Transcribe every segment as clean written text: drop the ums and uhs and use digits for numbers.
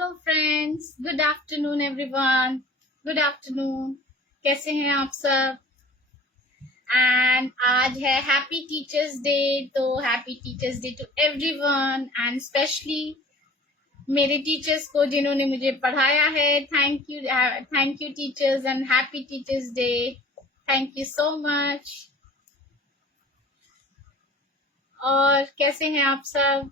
Hello friends, good afternoon everyone. Good afternoon. कैसे हैं आप सब? एंड आज है हैप्पी टीचर्स डे। तो happy teachers day to everyone and specially मेरे टीचर्स को जिन्होंने मुझे पढ़ाया है। Thank you teachers and happy teachers day. Thank you so much. और कैसे हैं आप सब?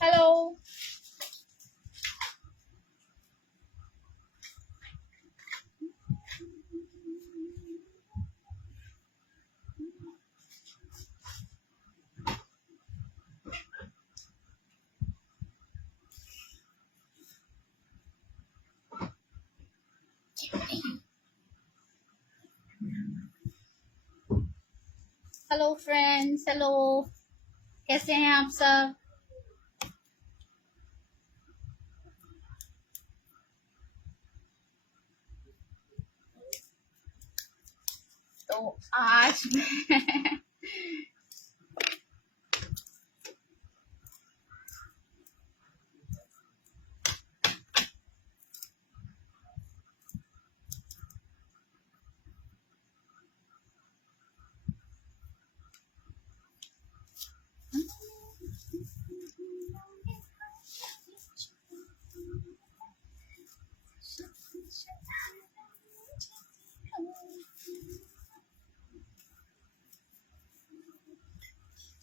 हेलो। Hello friends, hello. कैसे हैं आप सब? तो आज मैं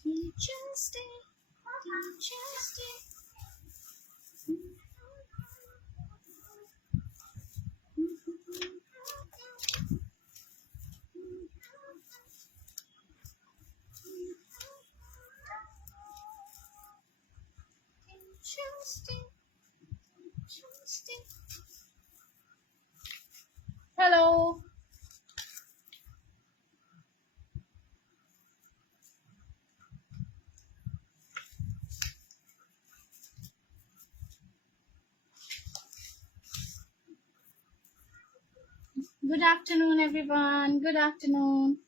Teachers Day, Teachers Day. Teachers Day, Teachers Day. Hello. Good afternoon, everyone. Good afternoon.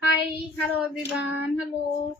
Hi, hello everyone. Hello.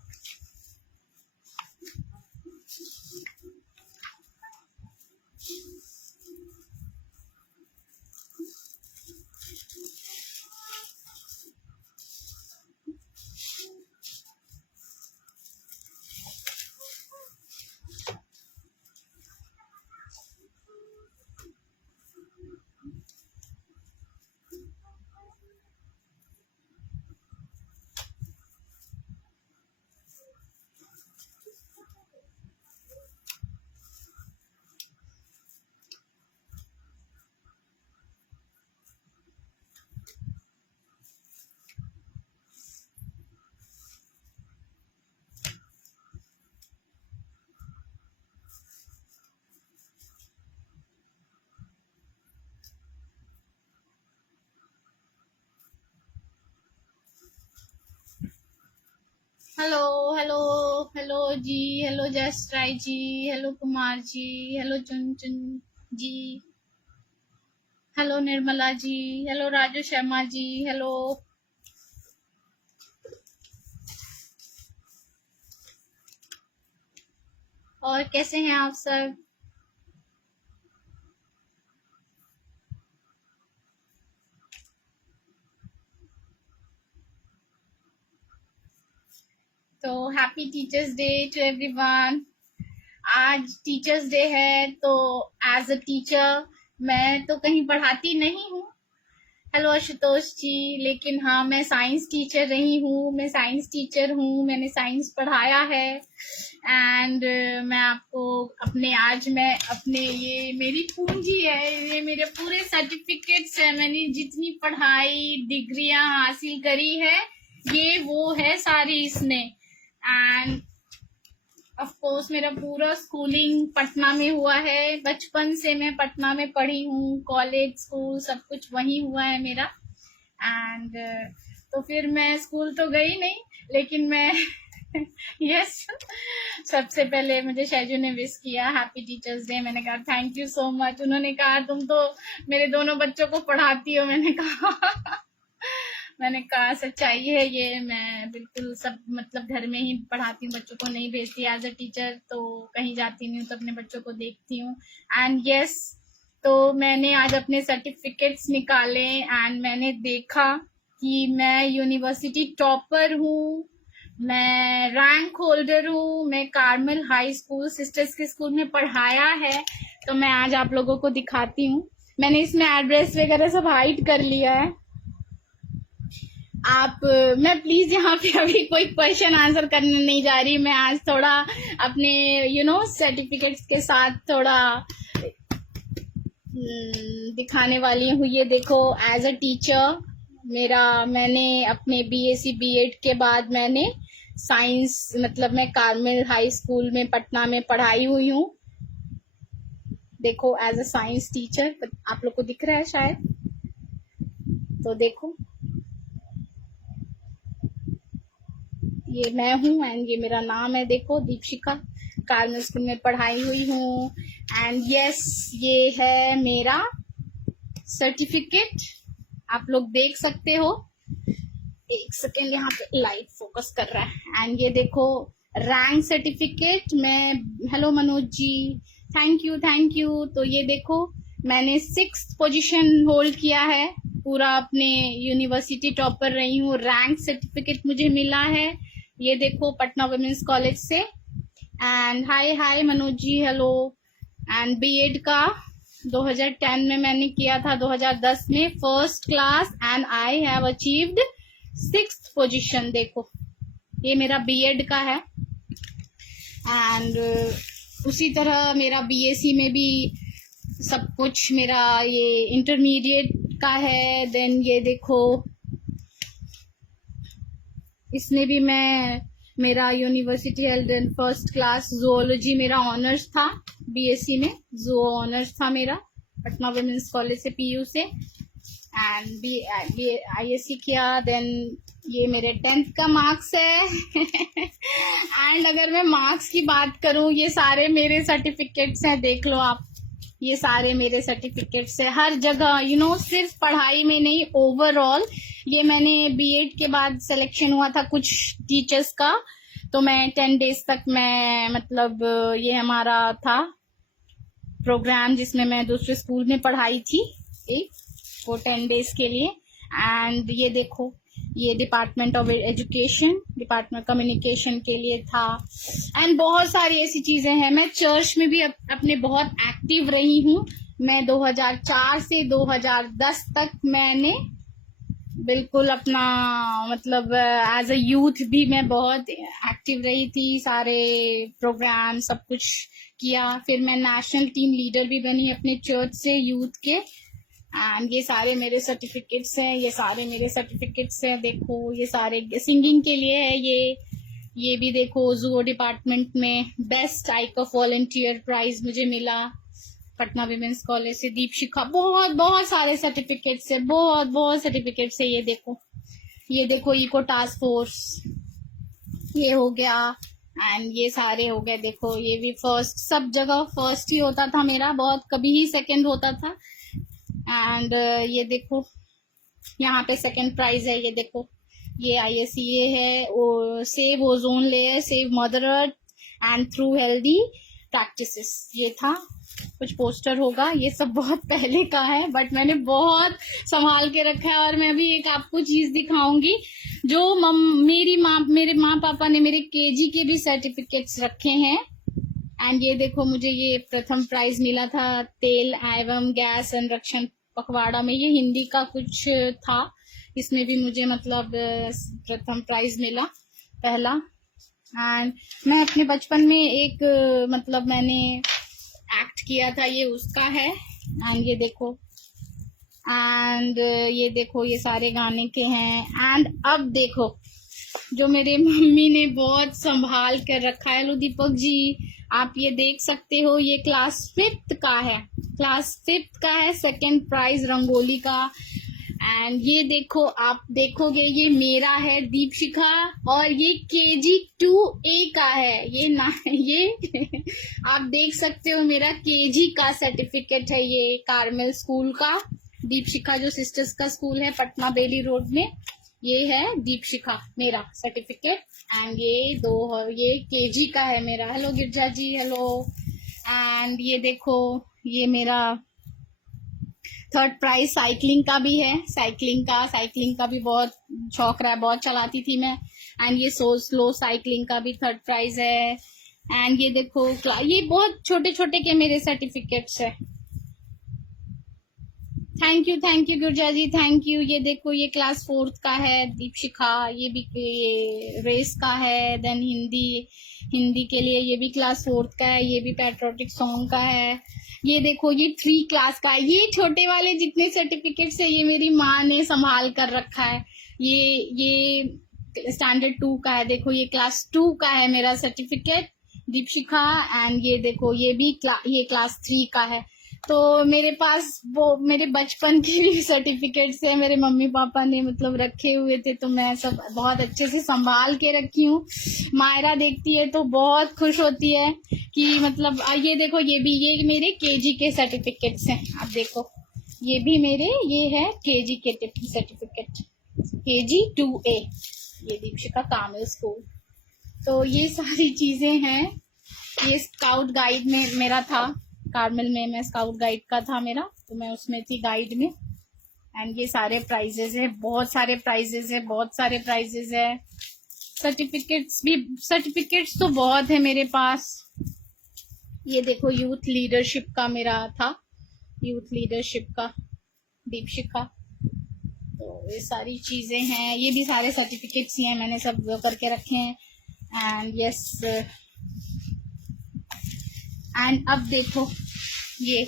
Hello, hello, hello जी, hello just Rai ji, hello Kumar ji, hello चुन चुन जी, hello Nirmala ji, hello Raju Sharma ji, hello और कैसे हैं आप सब? तो happy teachers day to everyone. आज teachers day है, तो एज अ टीचर मैं तो कहीं पढ़ाती नहीं हूँ। हेलो आशुतोष जी। लेकिन हाँ, मैं साइंस टीचर रही हूँ, मैं साइंस टीचर हूँ, मैंने साइंस पढ़ाया है। एंड मैं आपको मैं अपने ये मेरी पूंजी है, ये मेरे पूरे सर्टिफिकेट्स है, मैंने जितनी पढ़ाई डिग्रियां हासिल करी है ये वो है सारी इसमें। एंड ऑफ कोर्स मेरा पूरा स्कूलिंग पटना में हुआ है, बचपन से मैं पटना में पढ़ी हूँ, कॉलेज स्कूल सब कुछ वहीं हुआ है मेरा। एंड तो फिर मैं स्कूल तो गई नहीं, लेकिन मैं यस सबसे पहले मुझे शैजू ने विश किया हैप्पी टीचर्स डे। मैंने कहा थैंक यू सो मच। उन्होंने कहा तुम तो मेरे दोनों बच्चों को पढ़ाती हो। मैंने कहा सच्चाई है ये, मैं बिल्कुल सब मतलब घर में ही पढ़ाती हूँ, बच्चों को नहीं भेजती एज अ टीचर, तो कहीं जाती नहीं हूँ तो अपने बच्चों को देखती हूँ। एंड यस, तो मैंने आज अपने सर्टिफिकेट्स निकाले एंड मैंने देखा कि मैं यूनिवर्सिटी टॉपर हूँ, मैं रैंक होल्डर हूँ, मैं कार्मल हाई स्कूल सिस्टर्स के स्कूल में पढ़ाया है। तो मैं आज आप लोगों को दिखाती हूँ। मैंने इसमें एड्रेस वगैरह सब हाइड कर लिया है। मैं प्लीज यहाँ पे अभी कोई क्वेश्चन आंसर करने नहीं जा रही। मैं आज थोड़ा अपने सर्टिफिकेट्स के साथ थोड़ा दिखाने वाली हूँ। ये देखो, एज अ टीचर मैंने अपने बीएससी बीएड के बाद मैंने साइंस मतलब मैं कार्मल हाई स्कूल में पटना में पढ़ाई हुई हूँ। देखो, एज अ साइंस टीचर, आप लोग को दिख रहा है शायद, तो देखो ये मैं हूँ एंड ये मेरा नाम है। देखो, दीपशिका, कार्मल स्कूल में पढ़ाई हुई हूँ। एंड यस, ये है मेरा सर्टिफिकेट, आप लोग देख सकते हो। एक सेकेंड, यहाँ पे लाइट फोकस कर रहा है। एंड ये देखो rank certificate. Hello Manoj ji, thank you. तो ये देखो, मैंने 6th पोजीशन होल्ड किया है, पूरा अपने यूनिवर्सिटी टॉपर रही हूँ। रैंक सर्टिफिकेट मुझे मिला है, ये देखो, पटना वुमेन्स कॉलेज से। And hi Manoj ji, hello. And B Ed का 2010 में मैंने किया था, 2010 में first class, and I have achieved 6th position. देखो, ये मेरा बीएड का है। एंड उसी तरह मेरा बीएससी में भी सब कुछ मेरा ये इंटरमीडिएट का है। देन ये देखो, इसमें भी मेरा university held and first class zoology मेरा ऑनर्स था, बीएससी में जो ऑनर्स था मेरा पटना वुमेन्स कॉलेज से, पीयू से। एंड आईएससी किया। देन ये मेरे 10th का मार्क्स है। एंड अगर मैं मार्क्स की बात करूं, ये सारे मेरे सर्टिफिकेट्स हैं, देख लो आप, ये सारे मेरे सर्टिफिकेट्स है हर जगह, सिर्फ पढ़ाई में नहीं, ओवरऑल। ये मैंने बीएड के बाद सिलेक्शन हुआ था कुछ टीचर्स का, तो मैं 10 डेज तक मैं मतलब ये हमारा था प्रोग्राम जिसमें मैं दूसरे स्कूल में पढ़ाई थी वो 10 डेज के लिए। एंड ये देखो, ये department of education, department communication के लिए था। एंड बहुत सारी ऐसी चीजें हैं। मैं चर्च में भी अपने बहुत एक्टिव रही हूँ। मैं 2004 से 2010 तक मैंने बिल्कुल अपना मतलब एज अ यूथ भी मैं बहुत एक्टिव रही थी, सारे प्रोग्राम सब कुछ किया। फिर मैं नेशनल टीम लीडर भी बनी अपने चर्च से यूथ के। एंड ये सारे मेरे सर्टिफिकेट्स हैं, ये सारे मेरे सर्टिफिकेट्स हैं। देखो, ये सारे सिंगिंग के लिए है। ये भी देखो, जूओ डिपार्टमेंट में बेस्ट आइकॉफ वॉलंटियर प्राइज मुझे मिला पटना विमेंस कॉलेज से, दीपशिखा। बहुत बहुत सारे सर्टिफिकेट्स है, बहुत सर्टिफिकेट्स है। ये देखो इको टास्क फोर्स, ये हो गया। एंड ये सारे हो गए। देखो, ये भी फर्स्ट, सब जगह फर्स्ट ही होता था मेरा, बहुत कभी ही सेकंड होता था। एंड ये देखो, यहाँ पे सेकंड प्राइज है। ये देखो, ये आईएससीए है, save ozone layer, save mother earth and through healthy practices, ये था कुछ पोस्टर होगा, ये सब बहुत पहले का है बट मैंने बहुत संभाल के रखा है। और मैं अभी एक आपको चीज दिखाऊंगी जो मेरे माँ पापा ने मेरे केजी के भी सर्टिफिकेट्स रखे हैं। एंड ये देखो, मुझे ये प्रथम प्राइज मिला था तेल एवं गैस संरक्षण पखवाड़ा में, ये हिंदी का कुछ था, इसमें भी मुझे मतलब प्रथम प्राइज मिला, पहला। एंड मैं अपने बचपन में एक मतलब मैंने एक्ट किया था, ये उसका है। एंड ये देखो, एंड ये देखो, ये सारे गाने के हैं। एंड अब देखो जो मेरे मम्मी ने बहुत संभाल कर रखा है। लो दीपक जी, आप ये देख सकते हो, ये क्लास 5th का है, क्लास 5th का है, सेकंड प्राइज रंगोली का। एंड ये देखो, आप देखोगे ये मेरा है दीपशिखा, और ये KG 2A का है, ये आप देख सकते हो मेरा KG का सर्टिफिकेट है, ये कार्मेल स्कूल का, दीपशिखा जो सिस्टर्स का स्कूल है पटना बेली रोड में, ये है दीपशिखा मेरा सर्टिफिकेट। एंड ये KG का है मेरा। Hello Girja ji, hello. And ये देखो, ये मेरा 3rd प्राइज साइकिलिंग का भी है, साइकिलिंग का भी बहुत शौक रहा है, बहुत चलाती थी मैं। एंड ये सो स्लो साइकिलिंग का भी 3rd प्राइज है। एंड ये देखो, ये बहुत छोटे छोटे के मेरे सर्टिफिकेट्स है। Thank you Girja ji, thank you. ये देखो, ये क्लास 4th का है दीपशिखा, ये भी ये रेस का है। देन हिंदी के लिए ये भी क्लास 4th का है, ये भी पैट्रियोटिक सॉन्ग का है। ये देखो, ये 3 क्लास का है। ये छोटे वाले जितने सर्टिफिकेट्स है ये मेरी माँ ने संभाल कर रखा है। ये स्टैंडर्ड 2 का है, देखो ये क्लास 2 का है मेरा सर्टिफिकेट दीपशिखा। एंड ये देखो, ये क्लास 3 का है। तो मेरे पास वो मेरे बचपन के भी सर्टिफिकेट्स है, मेरे मम्मी पापा ने मतलब रखे हुए थे, तो मैं सब बहुत अच्छे से संभाल के रखी हूँ। मायरा देखती है तो बहुत खुश होती है कि मतलब ये देखो, ये मेरे KG के सर्टिफिकेट्स हैं। आप देखो, ये भी मेरे, ये है KG के सर्टिफिकेट, KG 2A, ये दीपशिखा कार्मेल स्कूल। तो ये सारी चीजें हैं। ये स्काउट गाइड में मेरा था, कार्मेल में मैं स्काउट गाइड का था मेरा, तो मैं उसमें थी गाइड में। एंड ये सारे प्राइजेस है, बहुत सारे प्राइजेस है। सर्टिफिकेट्स तो बहुत है मेरे पास। ये देखो, यूथ लीडरशिप का मेरा था, यूथ लीडरशिप का दीपशिखा। तो ये सारी चीजें हैं, ये भी सारे सर्टिफिकेट्स ही हैं, मैंने सब करके रखे हैं। एंड यस, एंड अब देखो, ये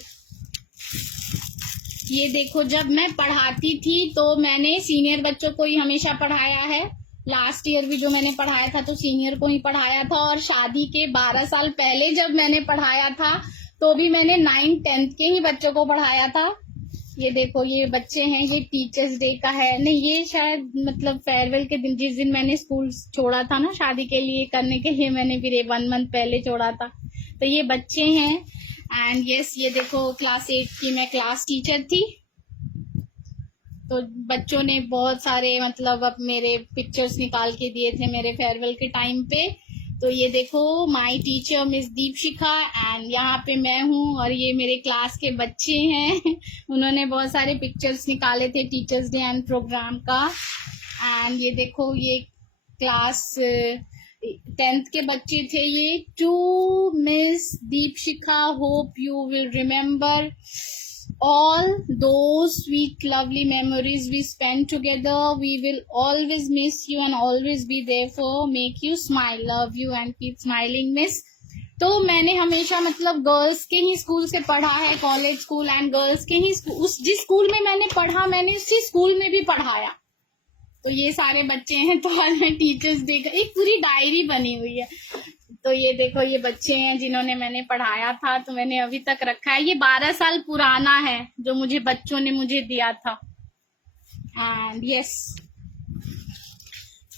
देखो, जब मैं पढ़ाती थी तो मैंने सीनियर बच्चों को ही हमेशा पढ़ाया है। लास्ट ईयर भी जो मैंने पढ़ाया था तो सीनियर को ही पढ़ाया था, और शादी के 12 साल पहले जब मैंने पढ़ाया था तो भी मैंने 9th 10th के ही बच्चों को पढ़ाया था। ये देखो, ये बच्चे हैं, ये टीचर्स डे का है, नहीं ये शायद मतलब फेयरवेल के दिन, जिस दिन मैंने स्कूल छोड़ा था ना शादी के लिए करने के लिए, मैंने फिर 1 month पहले छोड़ा था। तो ये बच्चे हैं। एंड यस, ये देखो, क्लास 8 की मैं क्लास टीचर थी, तो बच्चों ने बहुत सारे मतलब अब मेरे पिक्चर्स निकाल के दिए थे मेरे फेयरवेल के टाइम पे। तो ये देखो, my teacher miss Deepshikha, and यहाँ पे मैं हूँ, और ये मेरे क्लास के बच्चे हैं उन्होंने बहुत सारे पिक्चर्स निकाले थे टीचर्स डे एंड प्रोग्राम का। एंड ये देखो, ये क्लास 10th के बच्चे थे ये। To miss Deepshikha, hope you will remember all those sweet lovely memories we spent together. We will always miss you and always be there for make you smile. Love you and keep smiling, miss. तो मैंने हमेशा मतलब girls के ही school से पढ़ा है, college school and girls के ही school, जिस स्कूल में मैंने पढ़ा मैंने उसी स्कूल में भी पढ़ाया। तो ये सारे बच्चे हैं, तो टीचर्स डे का एक पूरी डायरी बनी हुई है। तो ये देखो, ये बच्चे हैं जिन्होंने मैंने पढ़ाया था, तो मैंने अभी तक रखा है। ये 12 साल पुराना है जो मुझे बच्चों ने मुझे दिया था। एंड यस,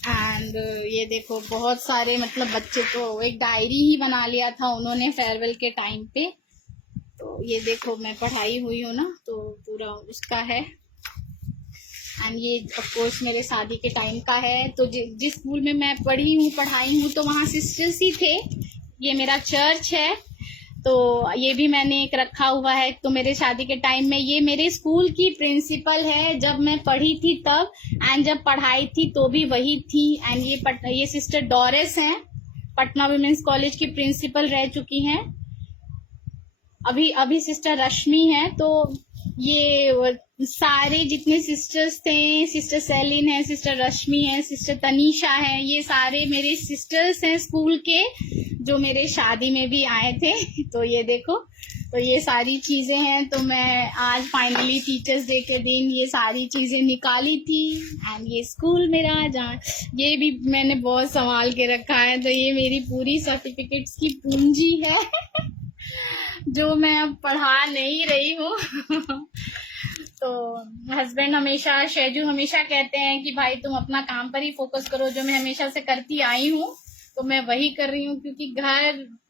एंड ये देखो, बहुत सारे मतलब बच्चे तो एक डायरी ही बना लिया था उन्होंने फेयरवेल के टाइम पे। तो ये देखो, मैं पढ़ाई हुई हूँ ना, तो पूरा उसका है। एंड ये ऑफ कोर्स मेरे शादी के टाइम का है। तो जिस स्कूल में मैं पढ़ाई हूँ तो वहाँ सिस्टर्स ही थे। ये मेरा चर्च है, तो ये भी मैंने एक रखा हुआ है। तो मेरे शादी के टाइम में ये मेरे स्कूल की प्रिंसिपल है, जब मैं पढ़ी थी तब, एंड जब पढ़ाई थी तो भी वही थी। एंड ये सिस्टर डोरिस हैं, पटना वुमेन्स कॉलेज की प्रिंसिपल रह चुकी हैं। अभी अभी सिस्टर रश्मि है। तो ये सारे जितने सिस्टर्स थे, सिस्टर सेलिन है, सिस्टर रश्मि है, सिस्टर तनीषा है, ये सारे मेरे सिस्टर्स हैं स्कूल के, जो मेरे शादी में भी आए थे। तो ये देखो, तो ये सारी चीजें हैं। तो मैं आज फाइनली टीचर्स डे के दिन ये सारी चीजें निकाली थी। एंड ये स्कूल मेरा, जहाँ ये भी मैंने बहुत संभाल के रखा है। तो ये मेरी पूरी सर्टिफिकेट्स की पूंजी है जो मैं अब पढ़ा नहीं रही हूँ। तो हस्बैंड हमेशा, शेजू हमेशा कहते हैं कि भाई तुम अपना काम पर ही फोकस करो, जो मैं हमेशा से करती आई हूँ। तो मैं वही कर रही हूँ, क्योंकि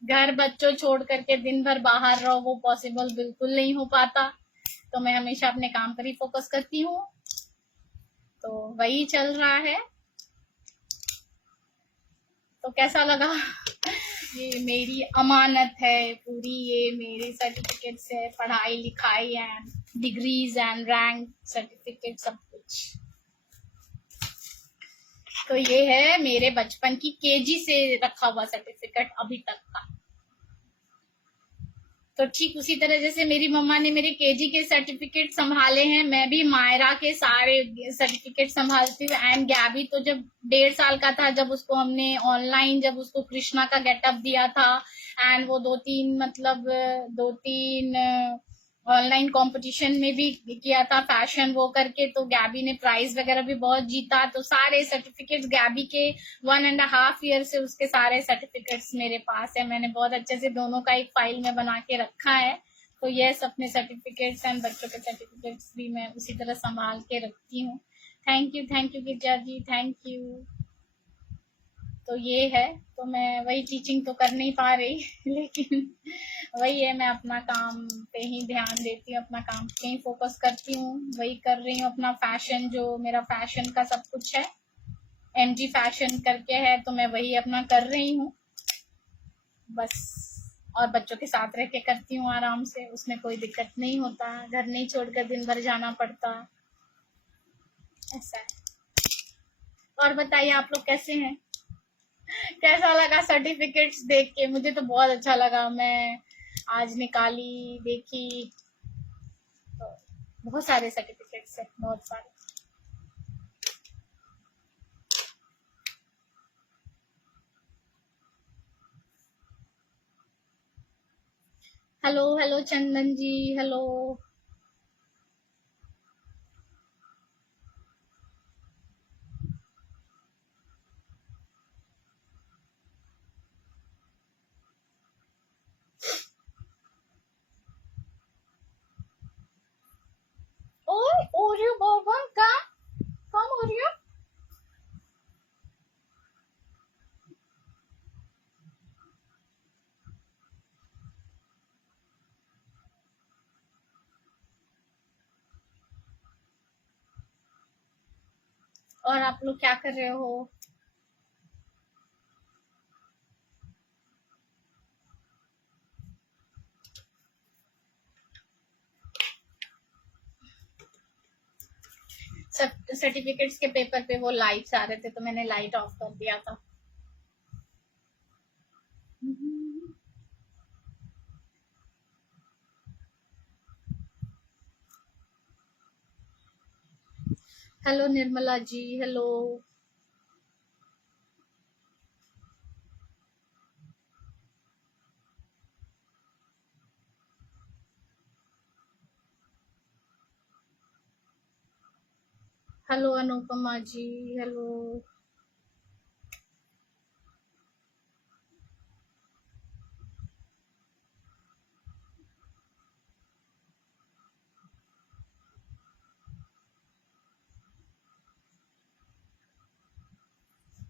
घर बच्चों छोड़ करके दिन भर बाहर रहो, वो पॉसिबल बिल्कुल नहीं हो पाता। तो मैं हमेशा अपने काम पर ही फोकस करती हूँ। तो वही चल रहा है। तो कैसा लगा? ये मेरी अमानत है पूरी, ये मेरे सर्टिफिकेट्स है, पढ़ाई लिखाई and degrees and rank certificate सब कुछ। तो ये है मेरे बचपन की केजी से रखा हुआ सर्टिफिकेट अभी तक का। तो ठीक उसी तरह जैसे मेरी मम्मा ने मेरे केजी के सर्टिफिकेट संभाले हैं, मैं भी मायरा के सारे सर्टिफिकेट संभालती हूँ। एंड गैबी तो जब 1.5 साल का था, जब उसको हमने ऑनलाइन, जब उसको कृष्णा का गेटअप दिया था, एंड वो 2-3 ऑनलाइन कंपटीशन में भी किया था फैशन वो करके, तो गैबी ने प्राइज वगैरह भी बहुत जीता। तो सारे सर्टिफिकेट्स गैबी के 1.5 ईयर से उसके सारे सर्टिफिकेट्स मेरे पास है। मैंने बहुत अच्छे से दोनों का एक फाइल में बना के रखा है। तो यस, अपने सर्टिफिकेट्स एंड बच्चों के सर्टिफिकेट्स भी मैं उसी तरह संभाल के रखती हूँ। Thank you Girja ji, thank you. तो ये है। तो मैं वही टीचिंग तो कर नहीं पा रही लेकिन वही है, मैं अपना काम पे ही ध्यान देती हूँ, अपना काम पे ही फोकस करती हूँ, वही कर रही हूँ। अपना फैशन, जो मेरा फैशन का सब कुछ है, MG फैशन करके है, तो मैं वही अपना कर रही हूँ बस। और बच्चों के साथ रह के करती हूँ आराम से, उसमें कोई दिक्कत नहीं होता, घर नहीं छोड़कर दिन भर जाना पड़ता, ऐसा है। और बताइए आप लोग कैसे हैं? कैसा लगा सर्टिफिकेट्स देख के? मुझे तो बहुत अच्छा लगा। मैं आज निकाली, देखी, तो बहुत सारे सर्टिफिकेट्स है, बहुत सारे। हेलो हेलो चंदन जी, हेलो। ओए ओरियो बाबा कम ओरियो। और आप लोग क्या कर रहे हो? सर्टिफिकेट्स के पेपर पे वो लाइट्स आ रहे थे, तो मैंने लाइट ऑफ कर दिया था। Hello Nirmala ji, hello. Hello Anupama जी, हेलो।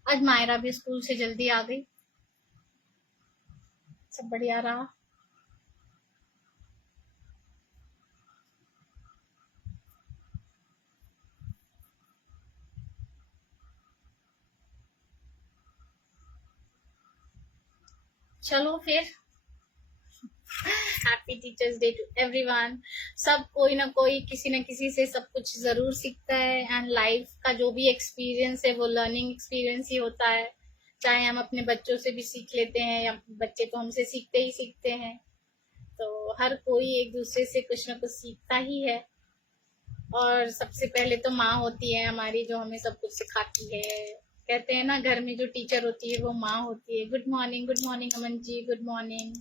आज मायरा भी स्कूल से जल्दी आ गई, सब बढ़िया रहा। चलो फिर happy teachers day to everyone. सब कोई ना कोई किसी न किसी से सब कुछ जरूर सीखता है, एंड लाइफ का जो भी एक्सपीरियंस है वो लर्निंग एक्सपीरियंस ही होता है। चाहे हम अपने बच्चों से भी सीख लेते हैं या बच्चे तो हमसे सीखते ही सीखते हैं। तो हर कोई एक दूसरे से कुछ ना कुछ सीखता ही है। और सबसे पहले तो माँ होती है हमारी, जो हमें सब कुछ सिखाती है। कहते हैं ना, घर में जो टीचर होती है वो माँ होती है। Good morning Aman ji, good morning.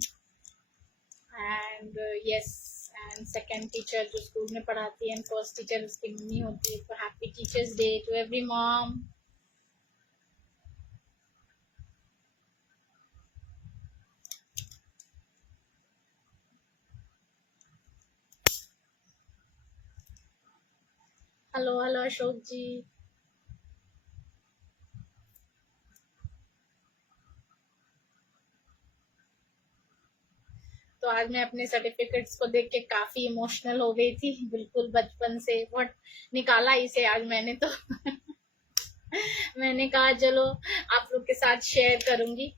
And yes, and second teacher जो स्कूल में पढ़ाती है, एंड फर्स्ट टीचर उसकी मम्मी होती है। तो happy teachers day to every mom. Hello hello Ashok ji. तो आज मैं अपने सर्टिफिकेट्स को देख के काफी इमोशनल हो गई थी, बिल्कुल बचपन से बहुत निकाला इसे आज मैंने तो। मैंने कहा चलो आप लोग के साथ शेयर करूंगी।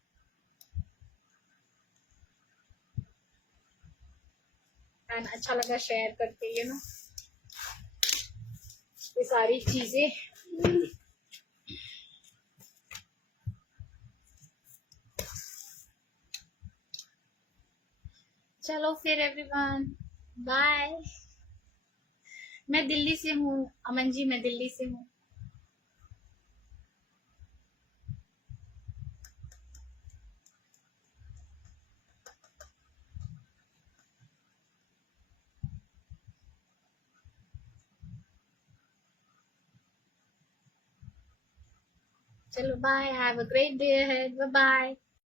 एंड अच्छा लगा शेयर करके, ये सारी चीजें। चलो फिर एवरीवन, बाय। मैं दिल्ली से हूँ अमन जी, मैं दिल्ली से हूँ। चलो bye, have a great day ahead, bye bye.